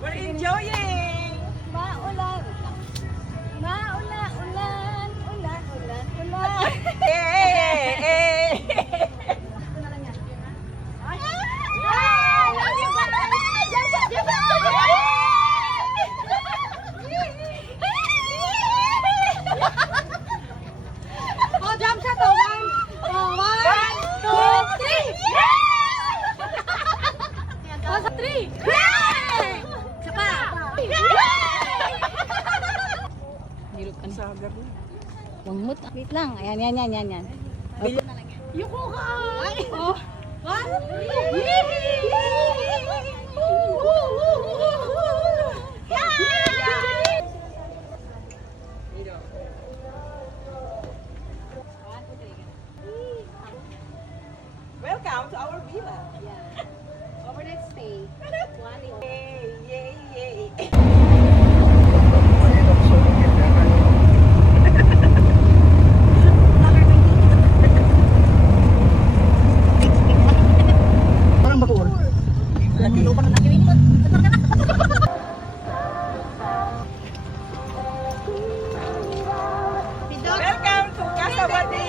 We're enjoying! Maulan. Maulan, ulan, ulan, ulan, ulan. Hey! Ito na lang yan. Ay! Love you guys! Jump shot! Oh, jump shot! Oh, one, two, three! Oh, sa three! Isa pa! Hirap ka na. Sagar na. Wangmut. Wait lang. Ayan, yan. Yuko ka! Oh. One. Welcome to our villa. Overnight stay. Yay, yay, yay. Parang bakuor. Kilo pa na. Welcome to Casabati.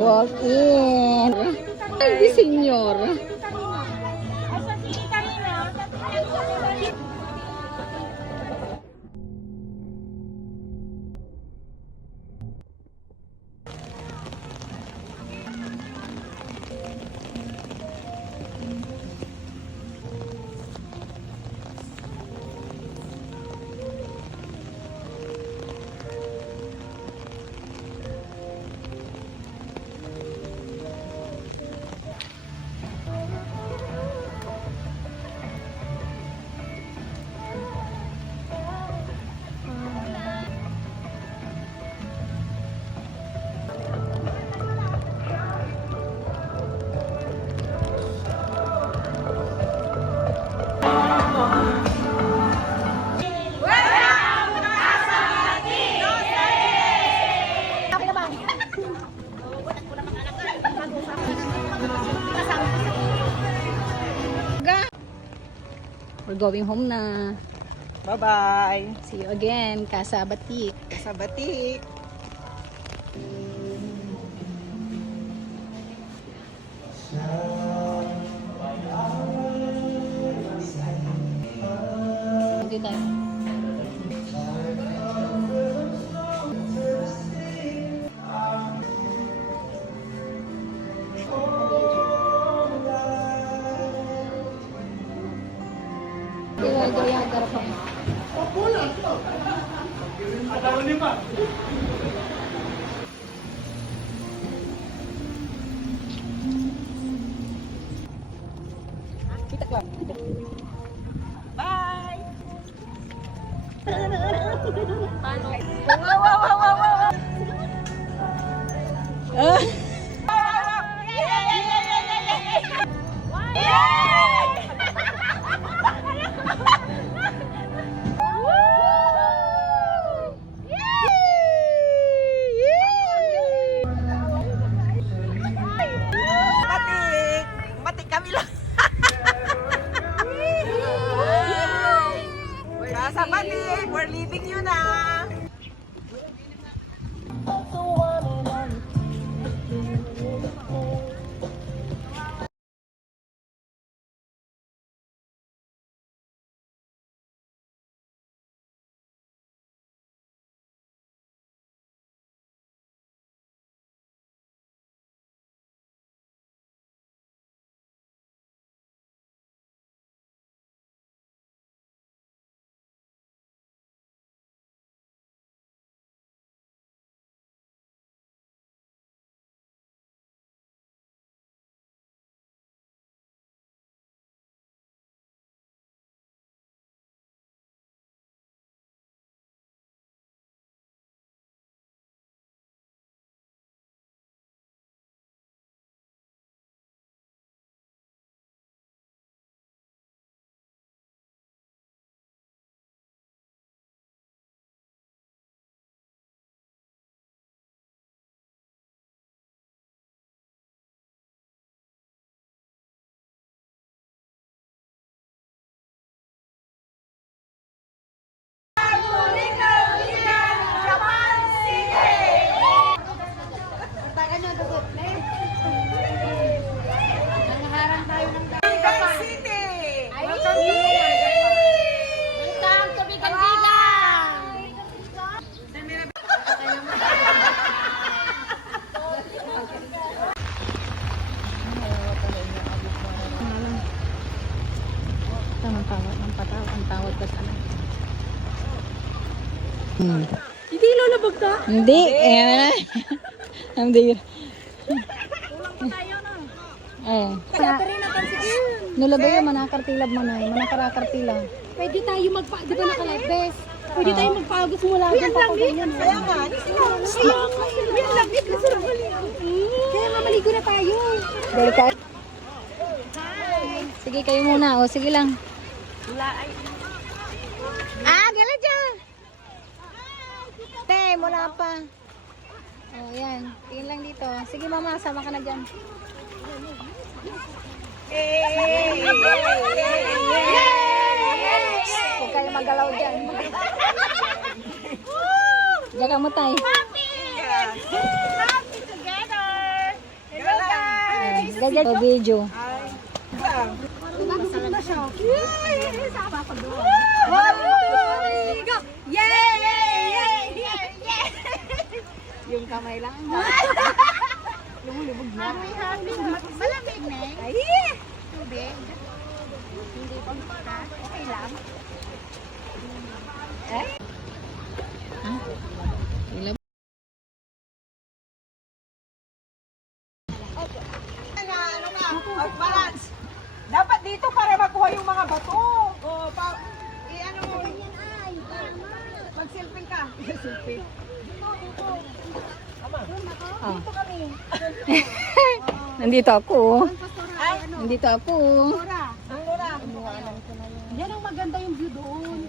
Walk in. Ay, senyor. We're going home na. Bye-bye. See you again, Casa Batik. Casabati. Hindi tayo. Gaya-gaya garap ako. Kita ko. Bye. Batik! Batik kami lang! Casa Batik! We're leaving you na! Ito ang tawag, ang tawag ka sana. Hindi lalabag ka. Hindi. Hindi. Eh. Nulabay yung manakartilab manay. Manakarakartilab. Pwede tayo di ba naka-live best? Pwede tayo magpagos mula hanggang papaganyan. Kaya nga, hindi sila. Yan lang, ito sila kaya mamaligo na tayo. Sige kayo muna. O sige lang. Gala dyan. Te, muna pa. O yan. Tingin lang dito. Sige mama, sama ka na dyan. Huwag kayo magalaw dyan. Diyan ka mo tayo. Hello guys. Ganyan o video. Yung kamay lang. Lumulubog na. Malamig na tubig. Hindi pa okay lang. Balance. Dapat dito para makuha yung mga bato. O, i-ano mo. Mag-selfie ka. Selfie. Oh. Nandito ako. Nandito ako. Ang lura. Yan ang maganda yung view doon.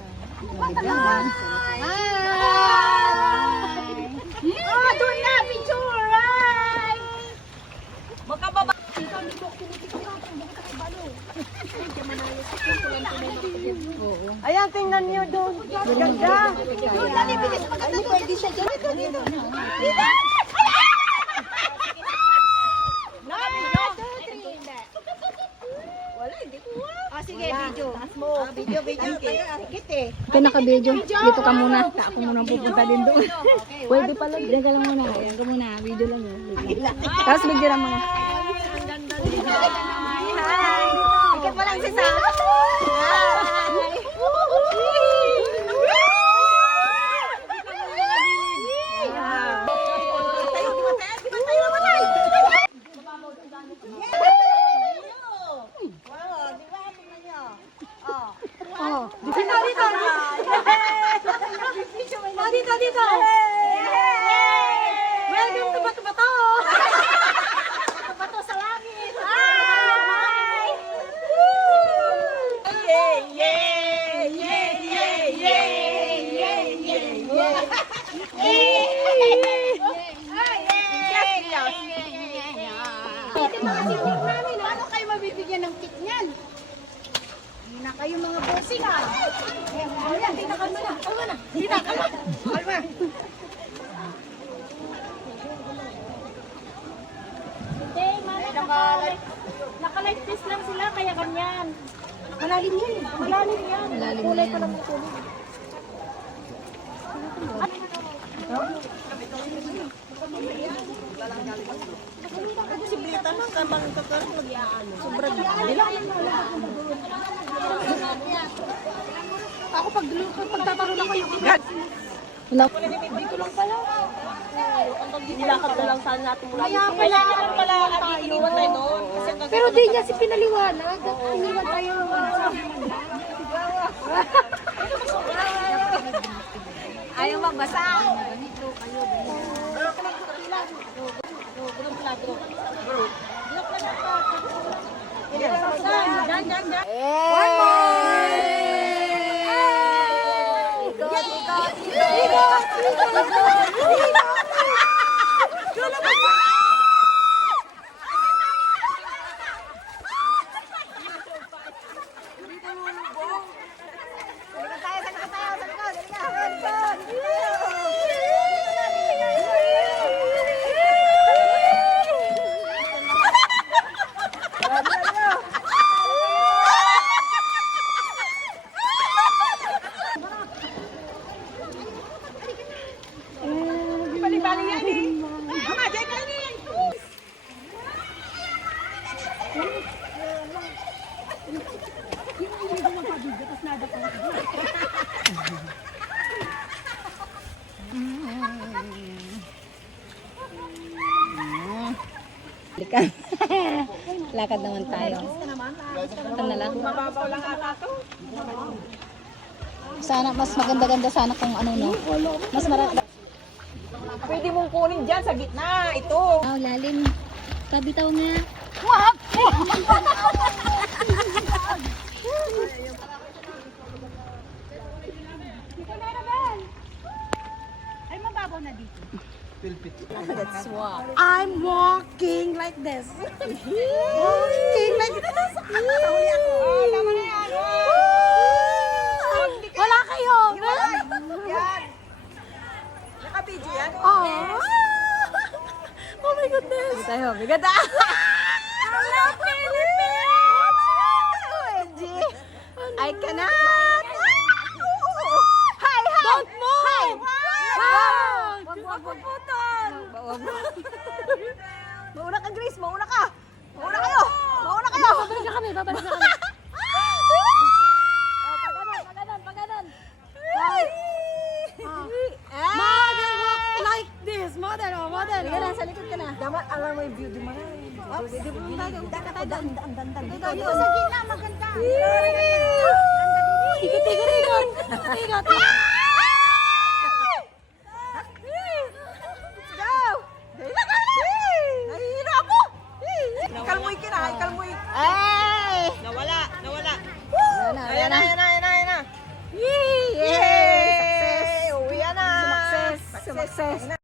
Doon na, picture! Magkababa. Oo. Ayan, tingnan niyo doon. Maganda. Ay, pwede siya dyan. Sige, video. Video. Sikit eh. Ito naka-video. Dito ka muna. Ako muna pupunta din doon. Pwede pala. Diyan ka lang muna. Ayan ko muna. Video lang yun. Tapos video lang muna. Hi. Ikit mo lang si Sam. Oh. Dito. Welcome to Bato-Bato. Bato sa langit. Hi! Ano kayo mabibigyan ng kit niyan? Hindi na kayo mga bossing ah. Ayan, tinakalma na. Kalma na. Tinakalma. Kalma. Hindi, naka-light test lang sila, kaya ganyan. Malalim yan. Malalim yan. Malalim Kulay yan. pa lang ng kulay. Siblita lang kamang kakar mag-iano. Sobrang dilang. Ako pagtatanong ako yung Wala. Dito lang pala. Nilakad na lang sana natin mula. Kaya pala Iniwan tayo doon. Pero di niya si pinaliwanag. Iniwan tayo. Ayaw magbasa. Nada pala. Likan. Lakad naman tayo. Ito na lang. Mababaw lang ata to. Sana mas maganda-ganda sana kung ano no. Mas marami. Pwede mong kunin dyan sa gitna. Ito. Oh, lalim. Kabitaw nga. Wag! Dito na naman. Ay, mababaw na dito. That's why. I'm walking like this. Walking like this. Huli ako. Oh, tama na yan. Wala kayo. Yan. Naka-video yan. Oh. Oh my goodness. Tayo, bigat ah. Hello, Philippines. OMG. I cannot. Hi, hi. Don't move. Wag putol. Mauna ka, Grace. Mauna ka. Mauna kayo. Mauna kayo. Babalik na kami. Babalik na kami. Paganon. Mother walk like this. Mother, oh, mother. Sige na, sa likod ka na. Dapat alam mo yung view. Di mo na. Dito sa gitna, maganda. Ikot. Ikot. Nahihira ako. Ikalmoy ka na. Ikalmoy. Ay! Nawala. Ayan na. Ayan na. Yay! Yay! Uwi na. Success.